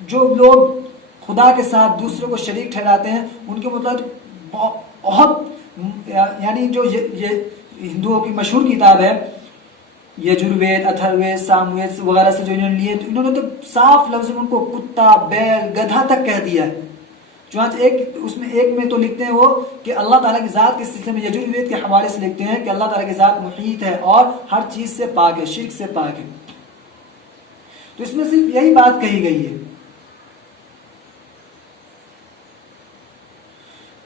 جو لوگ خدا کے ساتھ دوسروں کو شریک ٹھہراتے ہیں ان کے متعلق بہت یعنی جو یہ ہندوؤں کی مشہور کتاب ہے یجروید، اتھروید، ساموید وغیرہ سے جو انہوں نے لیے، تو انہوں نے تو صاف لفظ میں ان کو کتا، بیل، گدھا تک کہہ دیا ہے. چنانچہ ایک میں تو لکھتے ہیں وہ کہ اللہ تعالیٰ کی ذات کے سلسلے میں یجروید کے حوالے سے لکھتے ہیں کہ اللہ تعالیٰ کی ذات محیط ہے اور ہر چیز سے پاک ہے، شرک سے پاک ہے. تو اس میں صرف یہی بات کہی گئی ہے.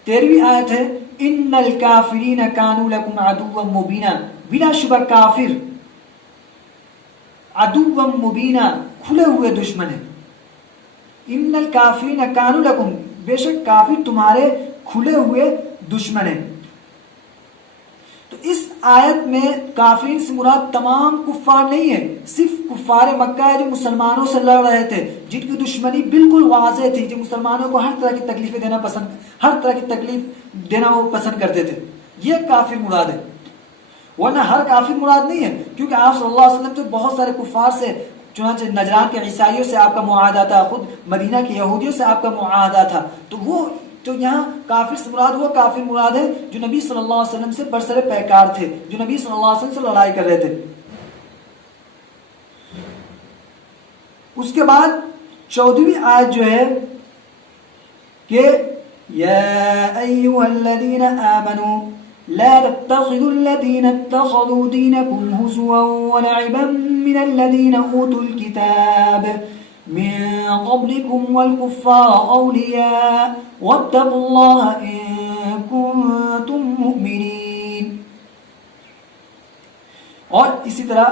13ویں آیت ہے ان الکافرین کانوا لکم عدوا مبینا. بلا شبہ کافر عدوا مبینا کھلے ہوئے دشمن ہے. ان الکافرین کانوا لکم، بے شک کافر تمہارے کھلے ہوئے دشمن ہیں. تو اس آیت میں کافرین سے مراد تمام کفار نہیں ہے، صرف کفار مکہ ہے جو مسلمانوں سے لڑ رہے تھے، جن کی دشمنی بالکل واضح تھی، جو مسلمانوں کو ہر طرح کی تکلیفیں دینا وہ پسند کرتے تھے. یہ کافر مراد ہے، ورنہ ہر کافر مراد نہیں ہے. کیونکہ آپ صلی اللہ علیہ وسلم تو بہت سارے کفار سے، چنانچہ نجران کے عیسائیوں سے آپ کا معاہدہ تھا، خود مدینہ کے یہودیوں سے آپ کا معاہدہ تھا. تو یہاں کافر سے مراد وہ کافر مراد ہے جو نبی صلی اللہ علیہ وسلم سے برسر پیکار تھے، جو نبی صلی اللہ علیہ وسلم سے لڑائی کر رہے تھے. اس کے بعد 14ویں آیت جو ہے کہ یا ایھا الذین آمنوا لا تتخذوا الذین اتخذوا دینکم ہزوا ولعبا من الذین اوتوا الکتاب من قبلكم والكفار أولياء واتقوا الله إن كنتم مؤمنين. اور اسی طرح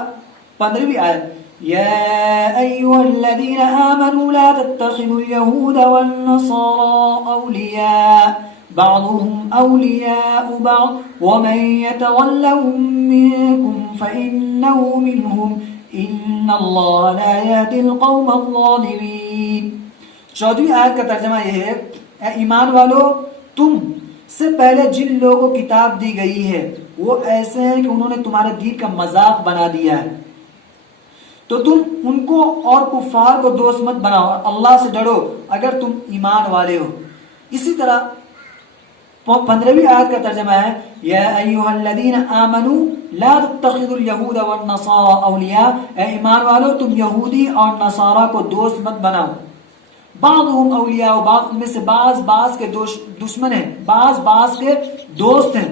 15ویں آیت يا أيها الذين آمنوا لا تتخذوا اليهود والنصارى أولياء بعضهم أولياء بعض ومن يتولهم منكم فإنه منهم ان اللہ لا يهدي القوم الظالمین. 14ویں آیت کا ترجمہ یہ ہے اے ایمان والو، تم سے پہلے جن لوگوں کو کتاب دی گئی ہے وہ ایسے ہیں کہ انہوں نے تمہارے دین کا مذاق بنا دیا ہے، تو تم ان کو اور کفار کو دوست مت بناؤ اور اللہ سے ڈرو اگر تم ایمان والے ہو. اسی طرح 15ویں آیت کا ترجمہ ہے یا ایھا الذین آمنوا لا تتخذوا اليهود والنصارى اولیاء. اے ایمان والو، تم یہودی اور نصارہ کو دوست مت بناؤ. بعضهم اولیاء، بعض ان میں سے بعض کے دشمن ہیں، بعض کے دوست ہیں.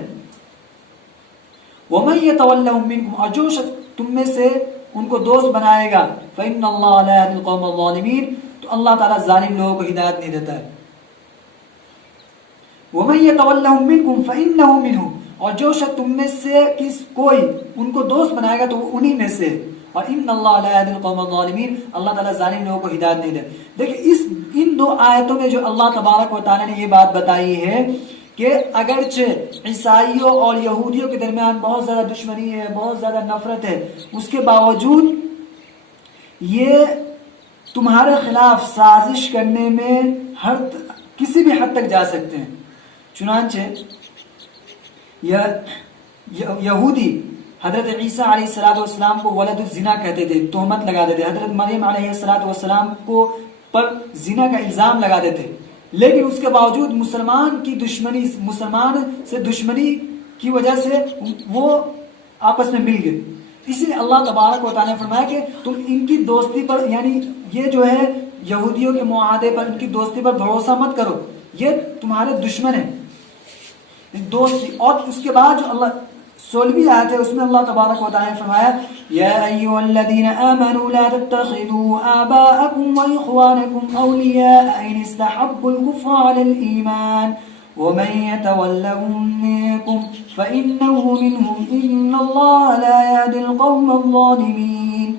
ومن يتولهم منكم، اور جو شخص تم میں سے ان کو دوست بنائے گا، فإن اللہ لا يهدي القوم الظالمین، تو اللہ تعالیٰ ظالم لوگوں کو ہدایت نہیں دیتا ہے. وَمَن يَتَوَلَّهُم مِّنكُمْ فَإِنَّهُ مِنْهُمْ، اور جو شخص تم میں سے کوئی ان کو دوست بنائے گا تو وہ انہی میں سے. اور ان اللہ لا يهدي القوم الظالمین، اللہ تعالیٰ ظالم لوگوں کو ہدایت نہیں دے. دیکھیں ان دو آیتوں میں جو اللہ تبارک و تعالیٰ نے یہ بات بتائی ہے کہ اگرچہ عیسائیوں اور یہودیوں کے درمیان بہت زیادہ دشمنی ہے، بہت زیادہ نفرت ہے، اس کے باوجود یہ تمہارے خلاف سازش کرنے میں کسی بھی حد تک جا سکتے ہیں. چنانچہ یہودی حضرت عیسیٰ علیہ السلام کو ولد الزنا کہتے تھے، تہمت لگاتے تھے. حضرت مریم علیہ السلام کو پر زنا کا الزام لگاتے تھے. لیکن اس کے باوجود مسلمان سے دشمنی کی وجہ سے وہ آپس میں مل گئے. اسی لیے اللہ تبارک و تعالیٰ نے فرمایا کہ تم ان کی دوستی پر، یعنی یہ جو ہے یہودیوں کے معاہدے پر، ان کی دوستی پر بھروسہ مت کرو، یہ تمہارے دشمن ہیں دوستی. اور اس کے بعد جو اللہ 16ویں آیت ہے اس میں اللہ تبارک و تعالیٰ نے فرمایا یا ایھا الذین آمنوا لا تتخذوا آباءکم واخوانکم اولیاء ان استحبوا الکفر علی الایمان ومن يتولهم منكم فإنه منهم إن الله لا يهدي القوم الظالمين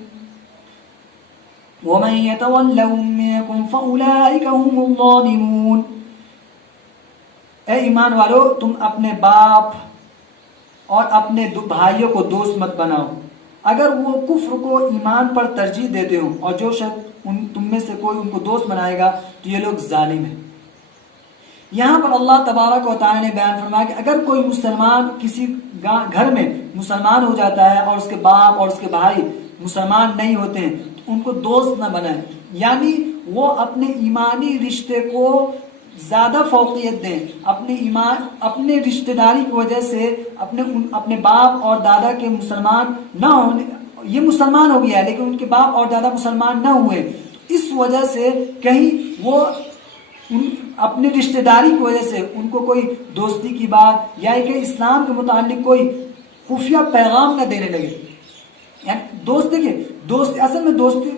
ومن يتولهم منكم فأولئك هم الظالمون. اے ایمان والو، تم اپنے باپ اور اپنے بھائیوں کو دوست مت بناؤ اگر وہ کفر کو ایمان پر ترجیح دیتے ہوں، اور جو شخص تم میں سے کوئی ان کو دوست بنائے گا تو یہ لوگ ظالم ہیں. یہاں پر اللہ تبارک و تعالی نے بیان فرمایا کہ اگر کوئی مسلمان کسی گھر میں مسلمان ہو جاتا ہے اور اس کے باپ اور اس کے بھائی مسلمان نہیں ہوتے ہیں تو ان کو دوست نہ بنائیں، یعنی وہ اپنے ایمانی رشتے کو زیادہ فوقیت دیں، اپنے ایمان اپنے رشتہ داری کی وجہ سے اپنے باپ اور دادا کے مسلمان نہ ہونے، یہ مسلمان ہو گیا لیکن ان کے باپ اور دادا مسلمان نہ ہوئے، اس وجہ سے کہیں وہ اپنے رشتہ داری کی وجہ سے ان کو کوئی دوستی کی بات یا کہ اسلام کے متعلق کوئی خفیہ پیغام نہ دینے لگے. یعنی دوست دیکھیے، دوست اصل میں دوستی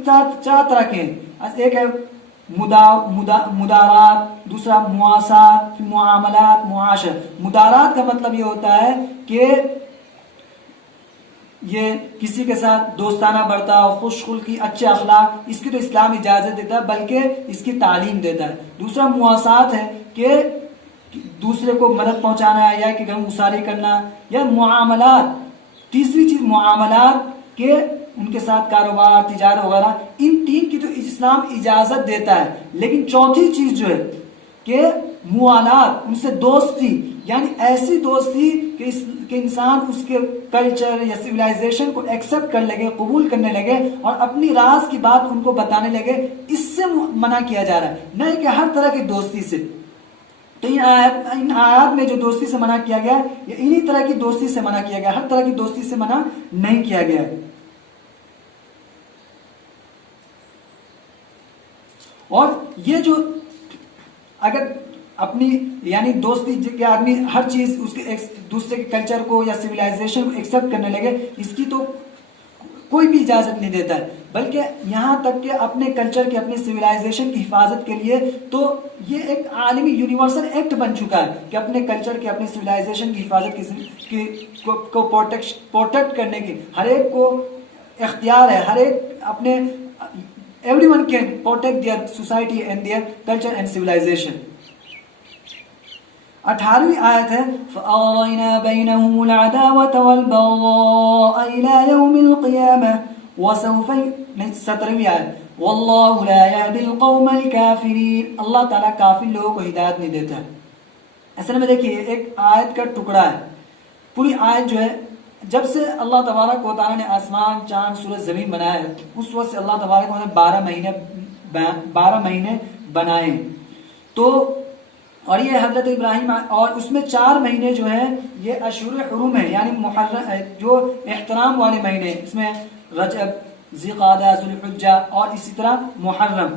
چار طرح کے ہیں. ایک ہے مدارات، دوسرا مواسات، معاملات، معاشر. مدارات کا مطلب یہ ہوتا ہے کہ یہ کسی کے ساتھ دوستانہ برتاؤ، خوش خلقی، اچھے اخلاق، اس کی تو اسلام اجازت دیتا ہے بلکہ اس کی تعلیم دیتا ہے. دوسرا مواسات ہے کہ دوسرے کو مدد پہنچانا یا کہ غم گساری کرنا. یا معاملات، تیسری چیز معاملات کہ ان کے ساتھ کاروبار، تجارت وغیرہ، ان تین کی تو اسلام اجازت دیتا ہے. لیکن چوتھی چیز جو ہے کہ موالات، ان سے دوستی، یعنی ایسی دوستی کہ انسان اس کے کلچر یا سویلائزیشن کو ایکسپٹ کر لگے، قبول کرنے لگے اور اپنی راز کی بات ان کو بتانے لگے. اس سے منع کیا جا رہا ہے، نہ کہ ہر طرح کی دوستی سے. تو ان آیات میں جو دوستی سے منع کیا گیا یا انہی طرح کی دوستی سے منع کیا گیا، ہر طرح کی دوستی سے منع نہیں کیا گیا ہے. اور یہ جو اگر اپنی یعنی دوستی کہ آدمی ہر چیز اس کے دوسرے کے کلچر کو یا سویلائزیشن کو ایکسپٹ کرنے لگے، اس کی تو کوئی بھی اجازت نہیں دیتا ہے. بلکہ یہاں تک کہ اپنے کلچر کے، اپنے سویلائزیشن کی حفاظت کے لیے تو یہ ایک عالمی یونیورسل ایکٹ بن چکا ہے کہ اپنے کلچر کے، اپنے سویلائزیشن کی حفاظت کو پروٹیکٹ کرنے کی ہر ایک کو اختیار ہے. ہر ایک اپنے everyone can protect their society and their culture and civilization. 18ویں آیت ہے فَأَغْرَيْنَا بَيْنَهُمُ الْعَدَاوَةَ وَالْبَغْضَاءَ إِلَى يَوْمِ الْقِيَامَةِ وَسَوْفَ. 17ویں آیت وَاللَّهُ لَا يَهْدِي الْقَوْمَ الْكَافِرِينَ. اللہ تعالیٰ کافر لوگوں کو ہدایت نہیں دیتا ہے. اصل میں دیکھیے ایک آیت کا ٹکڑا ہے. پوری آیت جو ہے جب سے اللہ تبارک و تعالیٰ نے آسمان، چاند، سورج، زمین بنایا ہے اس وقت سے اللہ تبارک و تعالیٰ نے 12 مہینے بنائے. تو اور یہ حضرت ابراہیم، اور اس میں 4 مہینے جو ہیں یہ اشہر حرم ہیں، یعنی محرم جو احترام والے مہینے، اس میں رجب، ذی-قعدہ، ذوالحجہ اور اسی طرح محرم.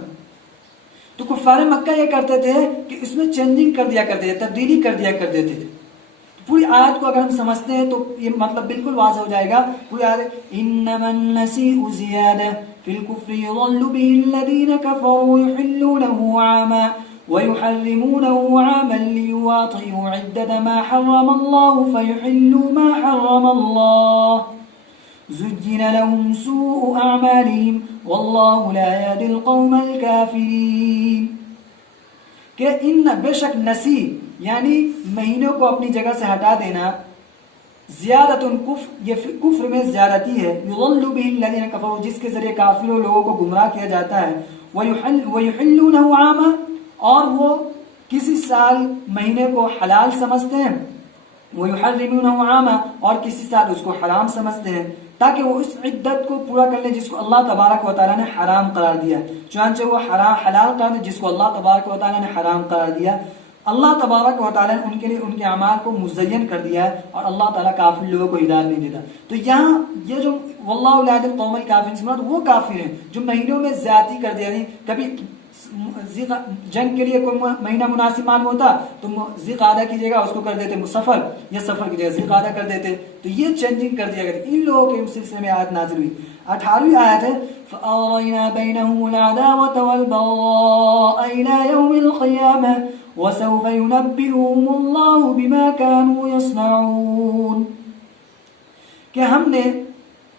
تو کفار مکہ یہ کرتے تھے کہ اس میں چینجنگ کر دیا کرتے تھے، تبدیلی کر دیا کرتے تھے. پوری آیت کو اگر ہم سمجھتے ہیں تو یہ مطلب بالکل واضح ہو جائے گا. پوری آیت انما النسیء زیادہ فی الکفر یضل به الذین کفروا یحلونه عاما ویحرمونه عاما لیواطئوا عدة ما حرم الله فیحلوا ما حرم الله زجن لهم سوء اعمالهم والله لا يهدي القوم الكافرین. کہ ان بے شک نسی یعنی مہینوں کو اپنی جگہ سے ہٹا دینا، زیادت کفر، یہ کفر میں زیادتی ہے. یضل به الذین کفروا، جس کے ذریعے کافروں لوگوں کو گمراہ کیا جاتا ہے. ویحلونه عاما، اور وہ کسی سال مہینے کو حلال سمجھتے ہیں. ویحرمونه عاما، اور کسی سال اس کو حرام سمجھتے ہیں تاکہ وہ اس عدت کو پورا کر لیں جس کو اللہ تبارک و تعالیٰ نے حرام قرار دیا. چنانچہ وہ حلال قرار دیا جس کو اللہ تبارک و تعالیٰ نے حرام قرار دیا. اللہ تبارک و تعالیٰ نے ان کے لیے ان کے اعمال کو مزین کر دیا ہے اور اللہ تعالیٰ کافر لوگوں کو ہدایت نہیں دیتا. تو یہاں یہ جو واللہ لا یہدی القوم الکافرین سے مراد وہ کافر ہیں جو مہینوں میں زیادتی کر دیا. نہیں کبھی جنگ کے لیے کوئی مہینہ مناسب معلوم ہوتا تو ذی-قعدہ کی جگہ اس کو کر دیتے سفر، یا سفر کی جگہ ذی-قعدہ کر دیتے. تو یہ چینجنگ کر دیا گیا. ان لوگوں کے سلسلے میں آیت نازل ہوئی. 18ویں آیت ہے فَأَغْرَيْنَا بَيْنَهُمُ الْعَدَاوَةَ وَالْبَغْضَاءَ إِلَى يَوْمِ الْقِيَامَةِ وَسَوْفَ يُنَبِّئُهُمُ اللَّهُ بِمَا كَانُوا يَصْنَعُونَ. کہ ہم نے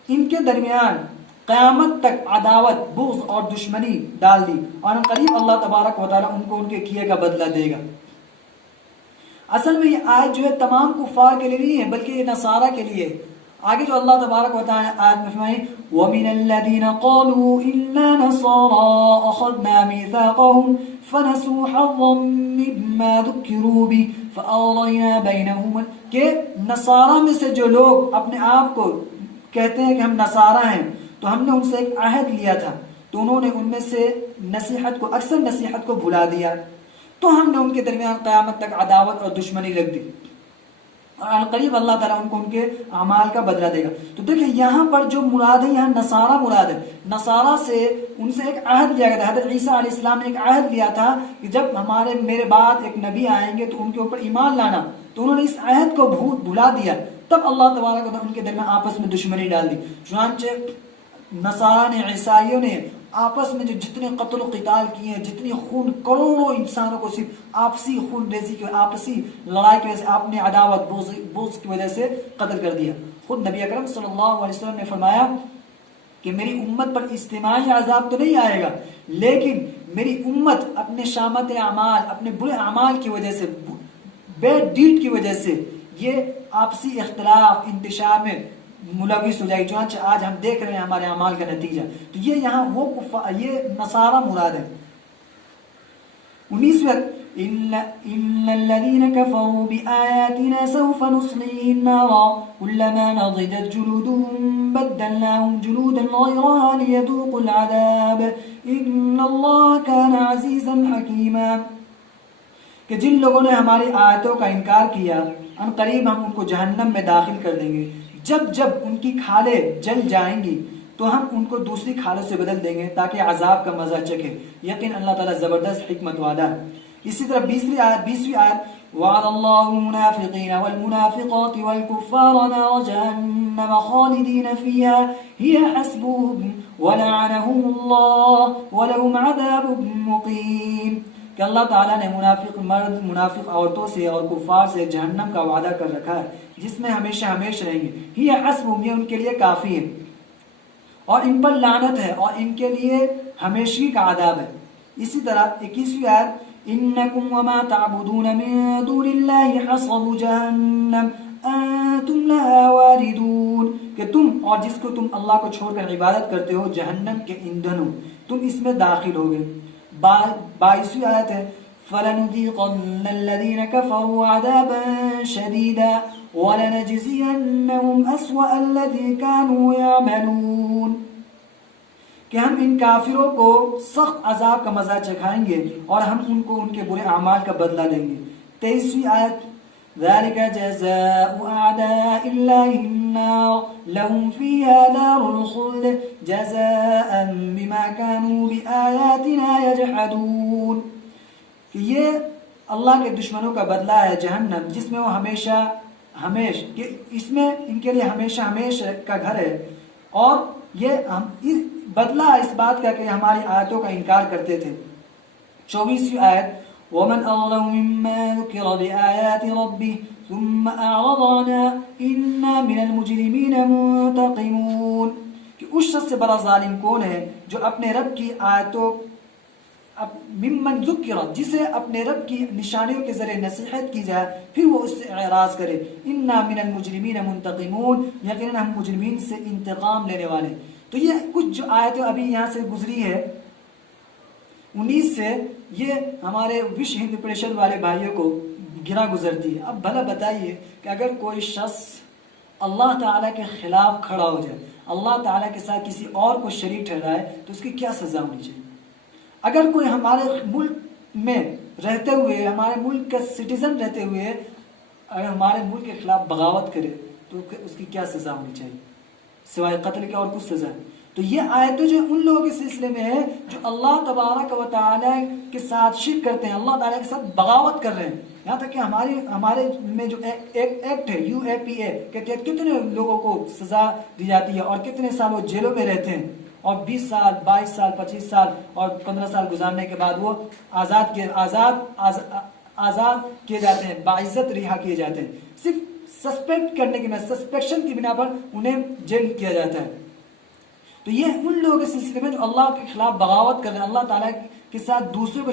ان کے درمیان قیامت تک عداوت، بغض اور دشمنی ڈال دی اور ان قریب اللہ تبارک و تعالیٰ ان کو ان کے کیے کا بدلہ دے گا. اصل میں یہ آیت جو ہے تمام کفار کے لیے نہیں ہے بلکہ یہ نصارہ کے لیے. آگے جو اللہ تبارک و تعالیٰ آیت میں فرمائے وَمِنَ الَّذِينَ قَالُوا إِنَّا نَصَارَىٰ أَخَذْنَا مِيثَاقَهُمْ فَنَسُوا حَظًّا مِّمَّا ذُكِّرُوا بِهِ فَأَغْرَيْنَا بَيْنَهُمْ. کہ نصارہ میں سے جو لوگ اپنے آپ کو کہتے ہیں کہ ہم نصارہ ہیں تو ہم نے ان سے ایک عہد لیا تھا تو انہوں نے ان میں سے اکثر نصیحت کو بھلا دیا، تو ہم نے ان کے درمیان قیامت تک عداوت اور دشمنی رکھ دی، اور القریب اللہ تعالیٰ ان کو ان کے اعمال کا بدلہ دے گا۔ تو دیکھیں یہاں پر جو مراد ہے، یہاں نصارہ مراد ہے۔ نصارہ سے ان سے ایک عہد لیا گیا تھا، حضرت عیسیٰ علیہ السلام نے ایک عہد لیا تھا کہ جب میرے بعد ایک نبی آئیں گے تو ان کے اوپر ایمان لانا، تو انہوں نے اس عہد کو بھلا دیا، تب اللہ تبارک و تعالیٰ ان کے درمیان آپس میں دشمنی ڈال دی۔ چنانچہ نصارہ نے، عیسائیوں نے آپس میں جو جتنے قتل و قتال کیے ہیں، جتنی خون، کروڑوں انسانوں کو صرف آپسی خون ریزی کی، آپسی لڑائی کی وجہ سے، اپنی عداوت بغض کی وجہ سے قتل کر دیا۔ خود نبی اکرم صلی اللہ علیہ وسلم نے فرمایا کہ میری امت پر اجتماعی عذاب تو نہیں آئے گا، لیکن میری امت اپنے شامت اعمال، اپنے برے اعمال کی وجہ سے، بیڈ ڈیڈ کی وجہ سے یہ آپسی اختلاف انتشار میں ملوث ہو جائے گی۔ چنانچہ آج ہم دیکھ رہے ہیں ہمارے اعمال کا نتیجہ۔ تو یہ یہاں یہ نصارہ مراد ہے۔ 19 إن الذين كفروا بآياتنا سوف نصليهم نارا كلما نضجت جلودهم بدلناهم جلودا غيرها ليذوقوا العذاب إن الله كان عزيزا حكيما، کہ جن لوگوں نے ہماری آیتوں کا انکار کیا، ان قریب ہم ان کو جہنم میں داخل کر دیں گے، جب ان کی کھالیں جل جائیں گی تو ہم ان کو دوسری کھالوں سے بدل دیں گے تاکہ عذاب کا مزہ چکھے۔ یقین اللہ تعالیٰ زبردست حکمت والا ہے۔ اسی طرح 20ویں آیت وعد اللہ المنافقین والمنافقات والکفار نار جہنم خالدین فیہا ہی حسبهم ولعنهم اللہ ولہم عذاب مقیم، کہ اللہ تعالیٰ نے منافق مرد، منافق عورتوں سے اور کفار سے جہنم کا وعدہ کر رکھا ہے جس میں ہمیشہ ہمیشہ رہیں گے۔ ہی حسبهم، یہ ان کے لیے کافی ہے، اور ان پر لعنت ہے اور ان کے لیے ہمیشگی کا عذاب ہے۔ اسی طرح 21ویں آیت انکم وما تعبدون من دون اللہ حصب جہنم انتم لها واردون، کہ تم اور جس کو تم اللہ کو چھوڑ کر عبادت کرتے ہو جہنم کے ایندھن ہو، تم اس میں داخل ہوگے۔ 22ویں آیت ہے فَلَنُذِيقَنَّ الَّذِينَ كَفَرُوا عَذَابًا شَدِيدًا وَلَنَجْزِيَنَّهُمْ أَسْوَأَ الَّذِي كَانُوا يَعْمَلُونَ، کہ ہم ان کافروں کو سخت عذاب کا مزہ چکھائیں گے اور ہم ان کو ان کے برے اعمال کا بدلہ دیں گے۔ 23ویں آیت ذَلِكَ جَزَاءُ أَعْدَاءِ اللَّهِ النَّارُ لَهُمْ فِيهَا دَارُ الْخُلْدِ جَزَاءً بِمَا كَانُوا بِآيَاتِنَا يَجْحَدُونَ، کہ یہ اللہ کے دشمنوں کا بدلہ ہے جہنم، جس میں وہ کہ اس میں ان کے لیے ہمیشہ ہمیشہ کا گھر ہے، اور یہ بدلہ اس بات کا کہ ہماری آیتوں کا انکار کرتے تھے۔ 24ویں آیت وَمَنْ أَظْلَمُ مِمَّنْ ذُكِّرَ بِآيَاتِ رَبِّهِ ثُمَّ أَعْرَضَ عَنْهَا إِنَّا مِنَ الْمُجْرِمِينَ مُنْتَقِمُونَ، کہ اس شخص سے بڑا ظالم کون ہے جو اپنے رب کی آیتوں، ممن ذکر، جسے اپنے رب کی نشانیوں کے ذریعے نصیحت کی جائے پھر وہ اس سے اعراض کرے۔ انا من المجرمین منتقمون، یقیناً ہم مجرمین سے انتقام لینے والے۔ تو یہ کچھ جو آیتیں ابھی یہاں سے گزری ہے 19 سے، یہ ہمارے وشو ہندو پریشد والے بھائیوں کو گرا گزرتی ہے۔ اب بھلا بتائیے کہ اگر کوئی شخص اللہ تعالیٰ کے خلاف کھڑا ہو جائے، اللہ تعالیٰ کے ساتھ کسی اور کو شریک ٹھہرائے، تو اس کی کیا سزا ہونی چاہیے؟ اگر کوئی ہمارے ملک میں رہتے ہوئے، ہمارے ملک کا سٹیزن رہتے ہوئے اگر ہمارے ملک کے خلاف بغاوت کرے تو اس کی کیا سزا ہونی چاہیے سوائے قتل کے؟ اور کچھ سزا ہے؟ تو یہ آیتیں جو ان لوگوں کے سلسلے میں ہے جو اللہ تبارک و تعالیٰ کے ساتھ شرک کرتے ہیں، اللہ تعالیٰ کے ساتھ بغاوت کر رہے ہیں، یہاں تک کہ ہمارے میں جو ایکٹ ہے UAPA کے تحت کتنے لوگوں کو سزا دی جاتی ہے اور کتنے سال وہ جیلوں میں رہتے ہیں، اور 20 سال 22 سال 25 سال اور 15 سال گزارنے کے بعد وہ آزاد کیے جاتے ہیں، باعزت رہا کیے جاتے ہیں، صرف سسپیکٹ کرنے کی بنا، سسپیکشن کی بنا پر انہیں جیل کیا جاتا ہے۔ تو یہ ان لوگوں کے سلسلے میں جو اللہ کے خلاف بغاوت کر رہے ہیں، اللہ تعالیٰ کے ساتھ دوسروں کو